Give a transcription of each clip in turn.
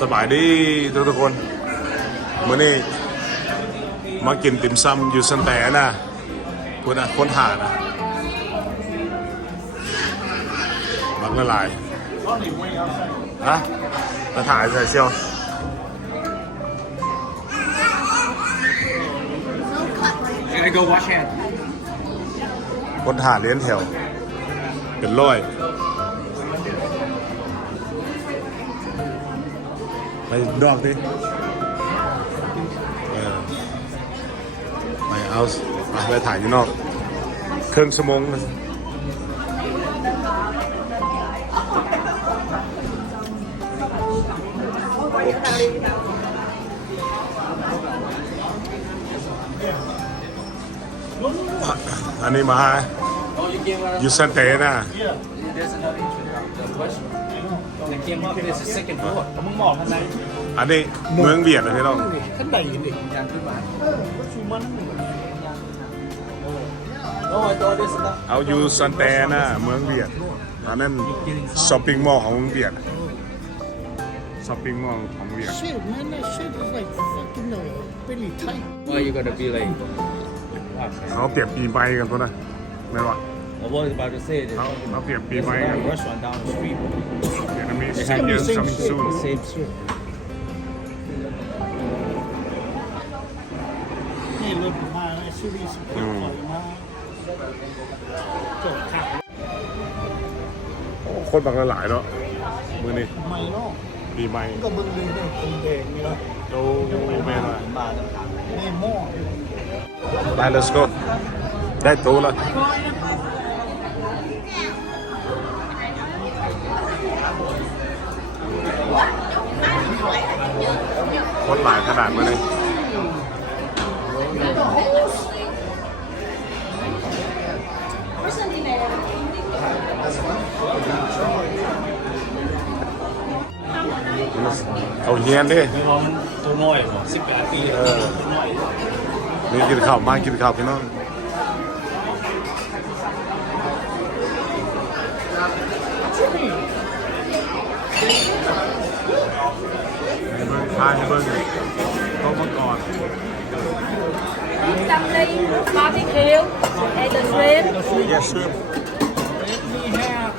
สบายดีทุกทุกๆคนมื่อนี้มากินติ่มซำอยู่สันแต่นะคุณอะค้นหานะบักละลายฮะมาถ่ายใส่เชียว Gotta go wash hand. ค้นหาเลี้ยนแถว เป็นร้อย ไปดอกดิเออไปเอาไปถ่ายอยู่นอก เครื่องสมงนะอะอันนี้มาอยู่สันเตนะ There's another entry. The first one. That came up. There's a second floor. มึงบอกทางไหนอันนี้เมืองเบียดนะพี่น้องท่านใดนี่ยางขึ้นมาก็ชูมันหนึ่ง Oh, I thought this enough. เอาอยู่สันเตนะเมืองเบียดอันนั้นช้อปปิ้งมอลล์ของเมืองเบียดช้อปปิ้งมอลล์ของเบียด shit man that shit is like fucking uh, really tight Well, you gotta be like. เขาเปรียบปีใหม่กันตัวนะไม่ว่า I was about to say this. เขาเขาเปรียบปี There's ใหม่กัน another restaurant down the street. เดี๋ยวจะมี They ซี have เรีย the ส same ซัม shit. ซุง The same shit. นี่รถมาไอ้ซูริสปอร์ตมาจบขาดโคตรบางละหลายเนาะมือนี่ไม่เนาะปีใหม่ก็เบิ่งเลยเนี่ยคนแดงนี่เนาะโอ้แม่นว่ะนี่หม้อไป let's go ได้ตัวละ คนหลายขนาดมาเลยเอาเฮียนดิไม่ร้อมันตัวน้อยหรอสิบแปดปีเออนี่กินข้าวมากกินข้าวพี่น้อง ทายให้เบิ้งโต๊ะมังกร Tâm đi, barbecue, and the shrimp. yes sir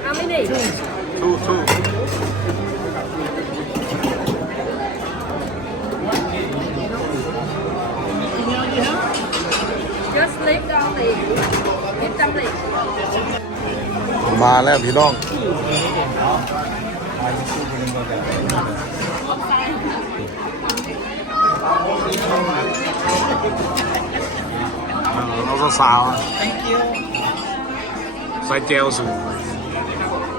How many? two two Just leave down the, give them the. มาแล้วพี่น้อง เราสาวๆอะใส่เจลสู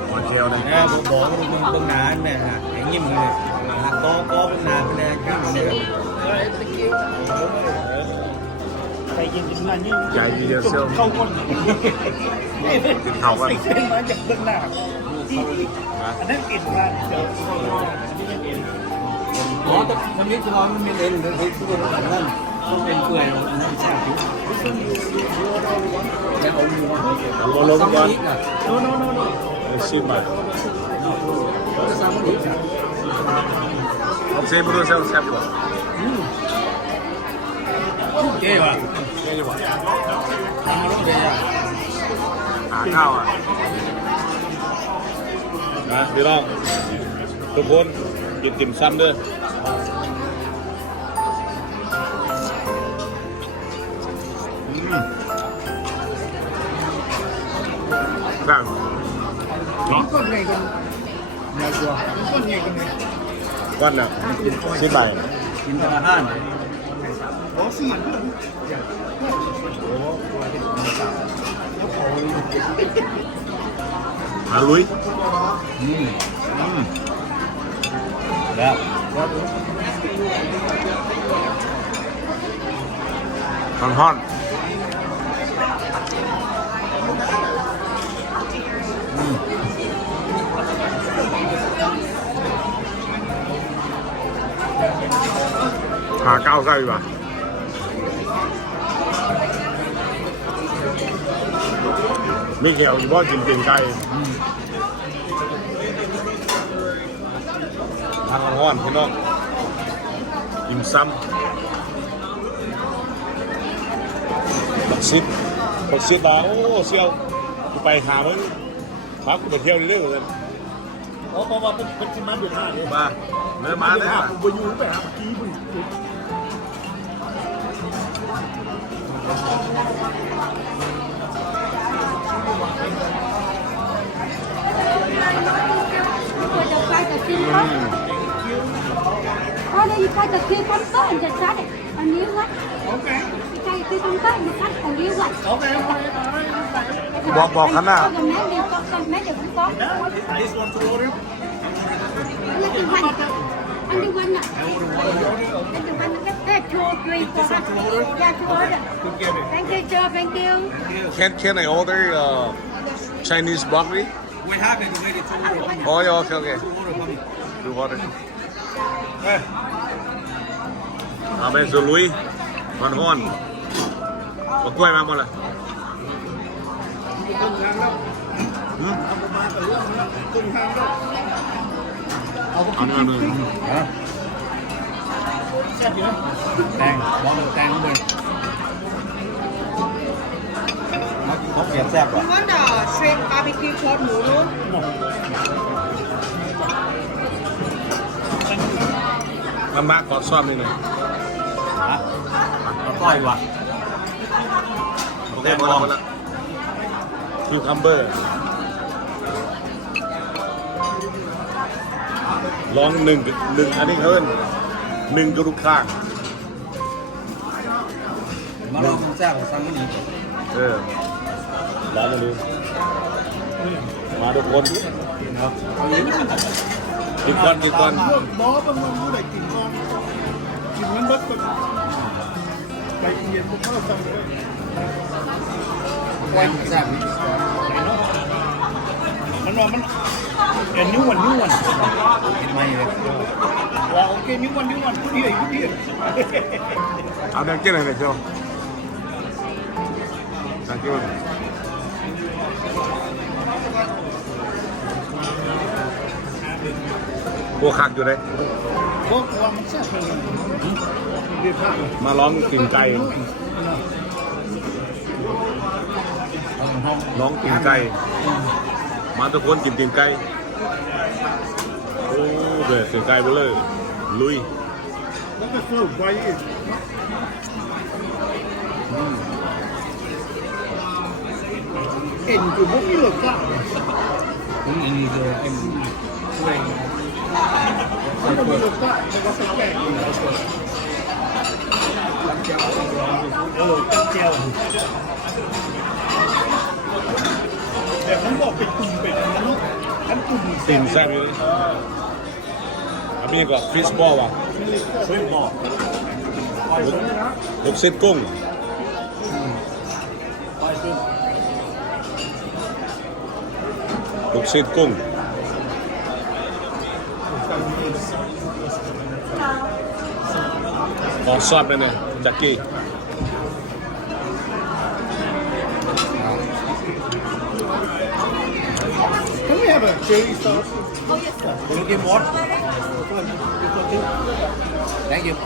หวานเจลนะ Nè, bộ bộ bên bên nà nè, hãy nhìn nè, hạt to có bên nà bên nè, cái nè. ไปยินกินมานี่ใหญ่ดีเดียวเชียวเข้าก้นกินข้าวกันเส้นมาจากเบื้องหน้าอันนั้นกินมาเดี๋ยว Có, mình biết thôi, mình biết đến cái cái cái cái này. Không เป็นเปื่อยหรอกอันนั้นแซ่บอยู่แล้วเอาหมูเอาลงก่อนซ้ำอีกอะโน่ โน่โน่โน่ชิมมาซ้ำอีกอะเอาเซฟมาด้วยเซฟแซ่บดีกว่าเจ๊ว่ะเจ๊ดีกว่าทำมว่ะหาข้าวอะนะพี่น้องทุกคนกินติ่มซ้ำด้วย ได้เนาะก้นไงกันไงตัวก้นไงกันไงก้อนแล้วสิบใบกินทำอาหารโอ้สี่อาลุยอืมอืมแล้วทอนท่อน หาเก้าเก้าดีกว่าไม่เกี่ยวว่ากินเก่งไก่ทางร้อนพี่น้องอิ่มซ้ำบักซิดบักซิดลาโอ้เซียวกูไปหามึงพากูไปเที่ยวเรื่อยๆเลยเพราะว่าเป็นเป็นสิมันเดือดร้อนเลยมาเนื้อมาเลยหามาผมไปอยู่ไปหาเมื่อกี้มึง Tôi จะไปกับคิวเขาพอได้ไปกับคิวคอมเตอร์จะชัดอันนี้วั two. Yeah, to order. Thank you, Joe. Thank you. Can can I order uh, Chinese broccoli? We have it ready to order. Oh yeah, okay, okay. To order, Hey. À bên rồi lui, còn hôn, có quay mang một lần. Ừ. Ăn ăn ăn. แตงมองแตงเลยเขาเขียนแซ่บกว่า You want the shrimp barbecue คอหมูนู้นมันมากกอดซ่อมนิดหนึงฮะก้อยว่ะโอเคหมดแล้วหมดแล้วคิวคัมเบอร์ ลองหนึ่งหนึ่งอันนี้เขาเรียก หนึ่งกระดูกข้าง มาลองแซ่บสั่งนี่เออร้านมาดูมาทุกคนอีกคนอีกคนบอสมันมันรู้ได้กินก่อนกินมันเบิดก่อนไปเย็นพวกเขาสั่งเลยก้อยแซ่บ ว่ามันเอ็นนิ้ววันนิ้ววันเห็นไหมเลยว่าโอเคนิ้ววันนิ้ววันผู้เดียวผู้เดียวเอาแดงกินอะไรเนี่ยเชียวแดงกินอะไรบัวคักอยู่เลย พวกว่ามันแซ่บเลยเดือดร้อนมาร้องกินไก่ร้องกินไก่มาทุกคนกินตีนไก่โอ้เด็ดตีนไก่ไปเลย ลุยแล้วก็เสิร์ฟไว้อีกเอ็นคือพวกนี้เหลือเปล่าผมอันนี้คือเป็นช่วยมันก็มีเหลือเปล่ามันก็แปลกอยู่เออตั้งเจียว งกลุ่มตีนแซ่บอยู่เลยอันนี้ก็ฟิชบอ กี้ Can we have a chili sauce? looking what thank you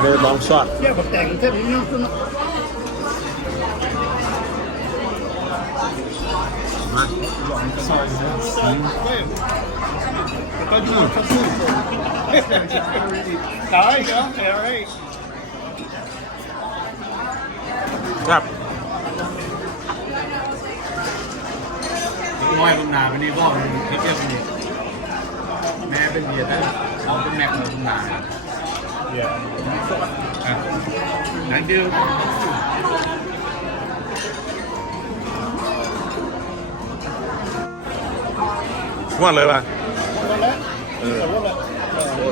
เนื้อลองซอส Yeah, but dang, tell me nothing. มา I thought you wanted some food. All right, yeah, all right. ครับก้อยลุงนาเป็นนี่ก็เป็นเทียบเป็นนี่แม่เป็นเบียร์แต่เอาเป็นแม็กเลยลุงนา Yeah. อะ thank you ว่าเลยป่ะเออว่าแบบ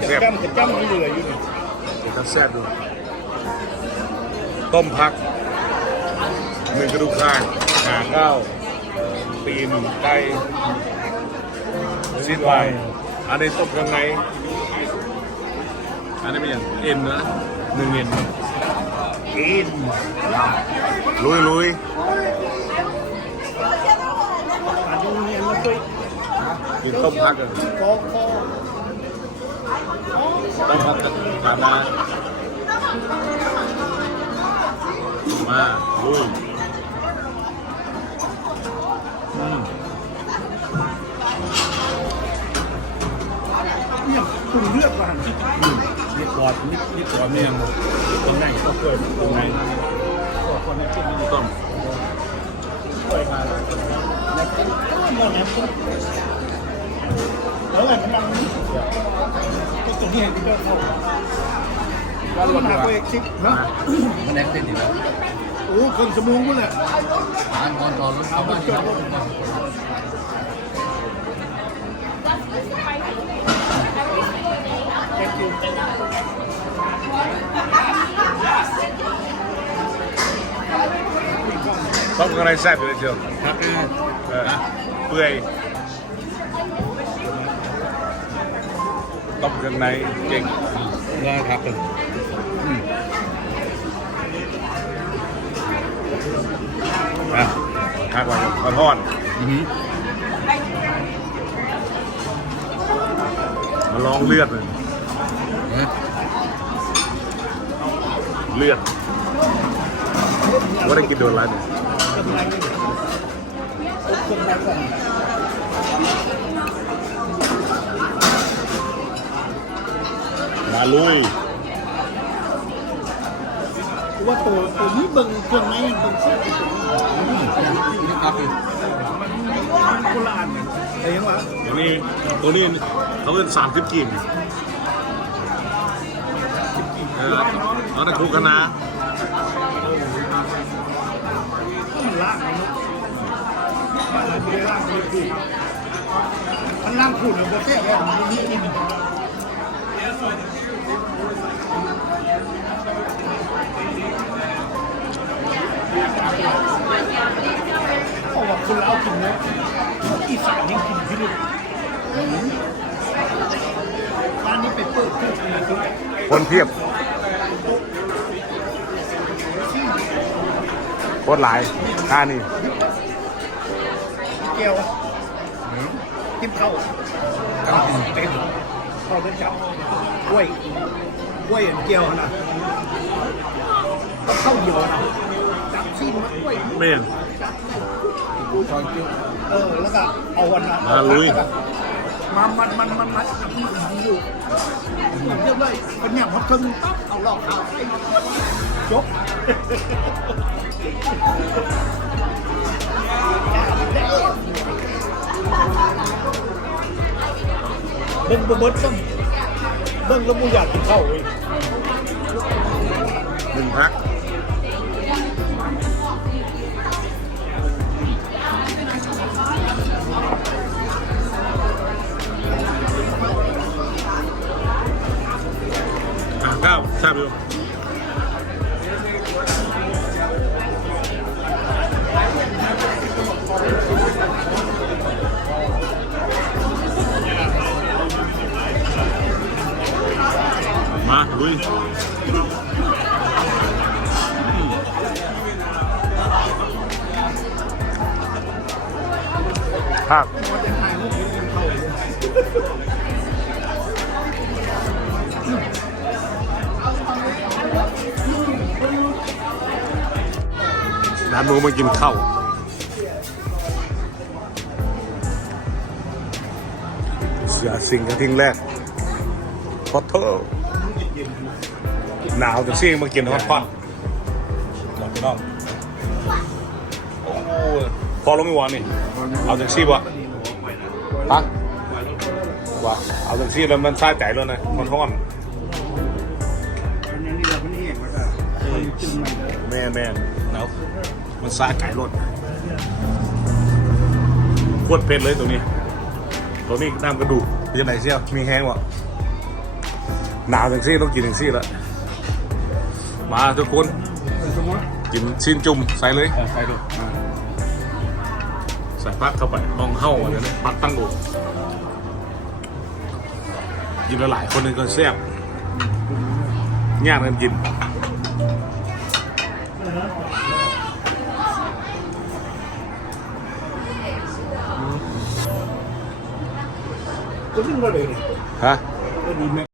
จะจ้ำจะจ้ำไม่เหลืออยู่นี่เดี๋ยวจะแซ่บดูต้มพัก หนึ่งกระดูกข้างหางข้าวตีนไก่ชิ้นไวอันนี้ต้มข้างในอันนี้เป็นอย่างเอ็นนะหนึ่งเอ็นกินลุยลุยอันนี้เนี่ยมันเคยกินต้มผักกันคอคอต้มผักกันตามมามาลุย คุณเลือกมานี่กรอบนี่นี่กรอบเนี่ยตรงไหนก็เกิดตรงไหนก็คนนี้กินนี่ต้มช่วยมาหมดแล้วแล้วอะไรมันดังนี้ก็ตรงนี้เห็นที่เดินเข้าแล้วรถหาโปรเอกซิปนะมันแดงเต้นอยู่แล้วโอ้คนสมองกูแหละร้านตอนตอนรถเข้าบ้าน ต้มอะไรแซ่บอยู่เลยเชียวครับเออเปื่อยต้มเครื่องในเก่งได้ครับเป็นอะหักไว้ขอทอดอือหือมาลองเลือดเลยนะเลือดว่าได้กินโดนอะไรเนี่ย คนไรคนไรก่อนมาลุยว่าตัวตัวนี้เบิ่งเครื่องในเบิ่งเส้นนี่ครับคือมันคนละอันแต่ยังวะตัวนี้ตัวนี้เขาเป็นสามสิบกิมเออเอาแต่คูคณะ มันไม่ได้ล่างมันคือมันล่างขูดหรือบ่แท้แค่มันนี่นี่มันเพราะว่าคนเรากินเนื้ออีสานยังกินที่นี่บ้านนี้ไปเปิดที่ไหนก็คนเพียบโคตรหลายค่านี่ เกียวทิมเข้าครับเป็นเข้าเดินจับกล้วยกล้วยเกียวนะเข้าเดียวนะจับซีนมากล้วยเม่นช้อนจิ้มเออแล้วก็เอาวันนะมาลุยมามันมันมันมันอยู่เรียบเลยเป็นเนี่ยพอถึงปั๊บเอาลอกขาวจบ เบิ้งเบิดซ้ำเบิ้งแล้วมูอยากกินข้าวเว้ย หนึ่งพัก ภาพร้านหนูมากินข้าวเสือสิงกระทิ้งแรกฮอเทอร์หนาวจะซิ่งมากินฮอตพอตหมดพี่น้องโอ้ พอลงไม่วานนี่เอาจากซี่บ่ฮะว่าเอาจากซี่แล้วมันซาใจแล้วนะมันท้อนอันนี้นี่เราเป็นเองแล้วก็จึงมันแม่นแม่นแล้วมันซาไก่รถโคตรเผ็ดเลยตัวนี้ ตัวนี้น้ำกระดูกเป็นยังไงเชี่ยวมีแห้งวะหนาวจากซี่ต้องกินจากซี่แล้วมาทุกคนสมมติกินชิ้นจุ่มใส่เลยใส่ดู ใส่ปักเข้าไปห้องเฮ้าเลยนะปักตั้งโกยิบหลายคนนึงก็แซ่บยากเลยยิยฮะ